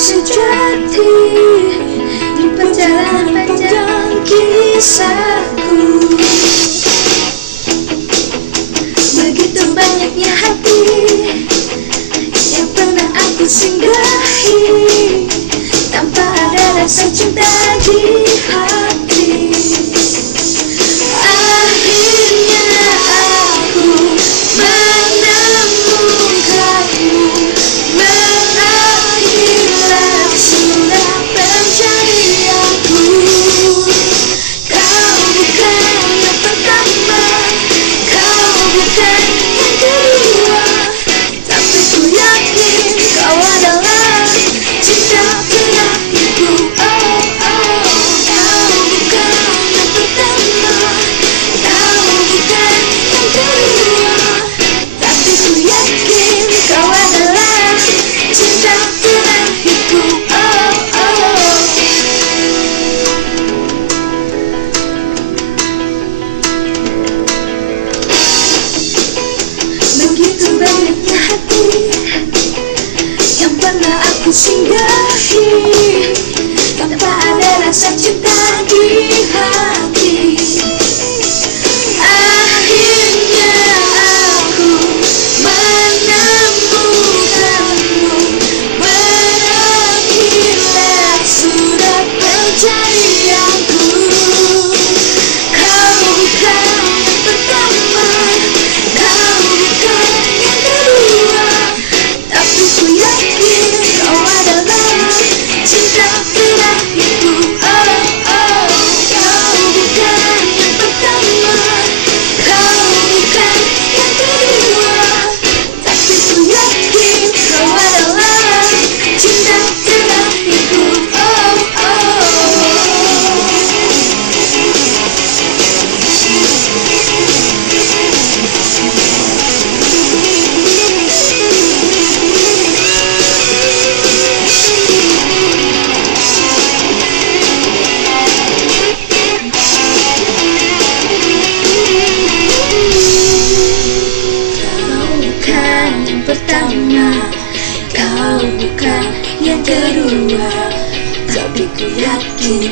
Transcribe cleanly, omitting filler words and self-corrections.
sejati di perjalanan panjang kisahku. Begitu banyaknya hati yang pernah aku singgahi, tanpa ada rasa cinta di hati. Akhirnya aku menemukanmu, berakhirlah sudah pencarianku. Kau bukan yang pertama, kau bukan yang kedua, tapi ku yakin kau adalah cinta terakhirku. Oh, oh, kau bukan yang pertama, kau bukan yang kedua, tapi ku yakin kau adalah cinta terakhirku. Oh, oh. Begitu banyaknya hati yang pernah aku singgahi, tanpa ada rasa cinta di hati. Akhirnya aku menemukanmu, berakhirlah sudah pencarianku. Kau bukan yang pertama, kau bukan yang kedua, tapi ku yakin kau adalah cinta terakhirku. Oh, oh, kau bukan yang pertama, kau bukan yang kedua, tapi ku yakin kau adalah cinta terakhirku. Oh, oh. Kau bukan yang pertama, kau bukan yang kedua, tapi ku yakin